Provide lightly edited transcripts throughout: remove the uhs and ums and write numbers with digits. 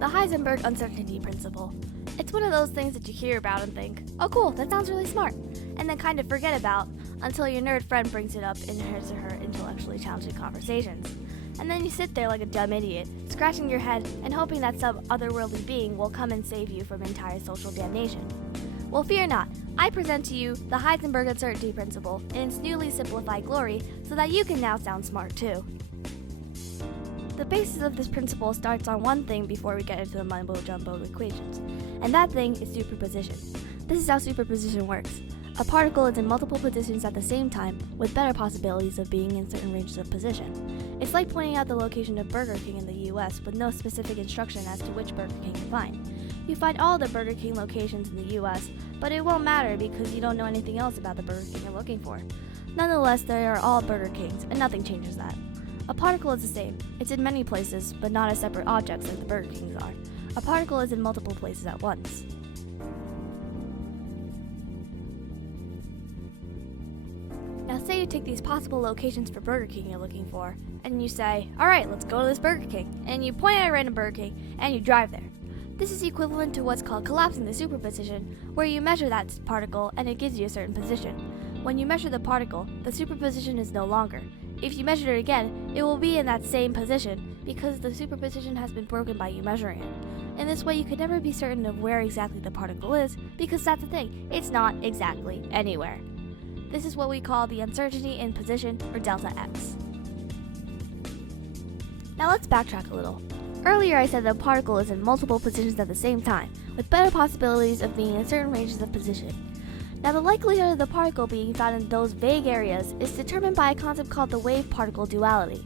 The Heisenberg uncertainty principle. It's one of those things that you hear about and think, oh cool, that sounds really smart, and then kind of forget about until your nerd friend brings it up in his or her intellectually challenging conversations. And then you sit there like a dumb idiot, scratching your head and hoping that some otherworldly being will come and save you from entire social damnation. Well, fear not. I present to you the Heisenberg uncertainty principle in its newly simplified glory so that you can now sound smart too. The basis of this principle starts on one thing before we get into the mumbo-jumbo equations, and that thing is superposition. This is how superposition works. A particle is in multiple positions at the same time, with better possibilities of being in certain ranges of position. It's like pointing out the location of Burger King in the US with no specific instruction as to which Burger King to find. You find all the Burger King locations in the US, but it won't matter because you don't know anything else about the Burger King you're looking for. Nonetheless, they are all Burger Kings, and nothing changes that. A particle is the same. It's in many places, but not as separate objects like the Burger Kings are. A particle is in multiple places at once. Now say you take these possible locations for Burger King you're looking for, and you say, alright, let's go to this Burger King, and you point at a random Burger King, and you drive there. This is equivalent to what's called collapsing the superposition, where you measure that particle and it gives you a certain position. When you measure the particle, the superposition is no longer. If you measure it again, it will be in that same position because the superposition has been broken by you measuring it. In this way, you can never be certain of where exactly the particle is because that's the thing, it's not exactly anywhere. This is what we call the uncertainty in position, or delta x. Now let's backtrack a little. Earlier I said that a particle is in multiple positions at the same time, with better possibilities of being in certain ranges of position. Now the likelihood of the particle being found in those vague areas is determined by a concept called the wave-particle duality.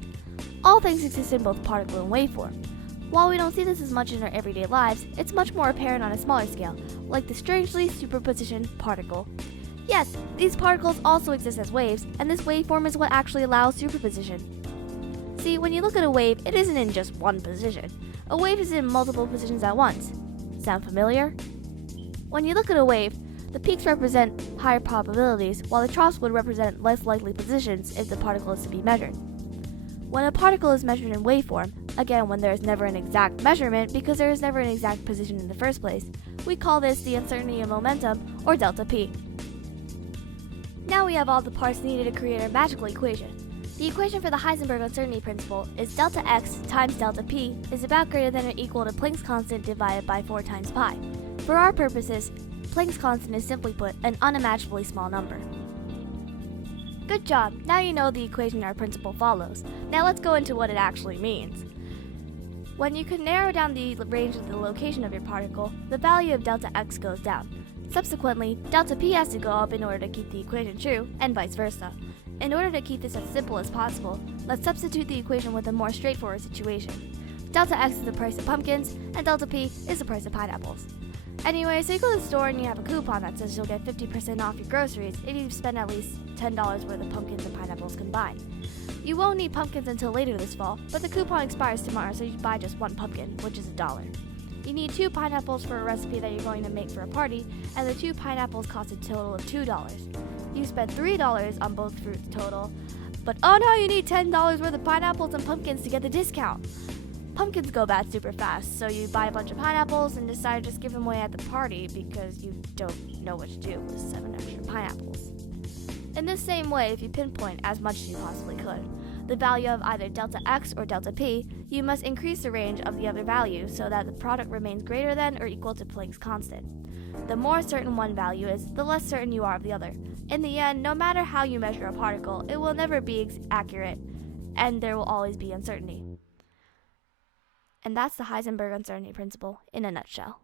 All things exist in both particle and waveform. While we don't see this as much in our everyday lives, it's much more apparent on a smaller scale, like the strangely superposition particle. Yes, these particles also exist as waves, and this waveform is what actually allows superposition. See, when you look at a wave, it isn't in just one position. A wave is in multiple positions at once. Sound familiar? When you look at a wave, the peaks represent higher probabilities, while the troughs would represent less likely positions if the particle is to be measured. When a particle is measured in waveform, again when there is never an exact measurement because there is never an exact position in the first place, we call this the uncertainty of momentum, or delta p. Now we have all the parts needed to create our magical equation. The equation for the Heisenberg uncertainty principle is delta x times delta p is about greater than or equal to Planck's constant divided by 4 times pi. For our purposes, Planck's constant is simply put an unimaginably small number. Good job, now you know the equation our principle follows. Now let's go into what it actually means. When you can narrow down the range of the location of your particle, the value of delta x goes down. Subsequently, delta p has to go up in order to keep the equation true, and vice versa. In order to keep this as simple as possible, let's substitute the equation with a more straightforward situation. Delta x is the price of pumpkins, and delta p is the price of pineapples. Anyway, so you go to the store and you have a coupon that says you'll get 50% off your groceries if you spend at least $10 worth of pumpkins and pineapples combined. You won't need pumpkins until later this fall, but the coupon expires tomorrow, so you buy just one pumpkin, which is $1. You need 2 pineapples for a recipe that you're going to make for a party, and the 2 pineapples cost a total of $2. You spend $3 on both fruits total, but oh no, you need $10 worth of pineapples and pumpkins to get the discount. Pumpkins go bad super fast, so you buy a bunch of pineapples and decide to just give them away at the party because you don't know what to do with 7 extra pineapples. In this same way, if you pinpoint as much as you possibly could the value of either delta x or delta p, you must increase the range of the other value so that the product remains greater than or equal to Planck's constant. The more certain one value is, the less certain you are of the other. In the end, no matter how you measure a particle, it will never be accurate, and there will always be uncertainty. And that's the Heisenberg uncertainty principle in a nutshell.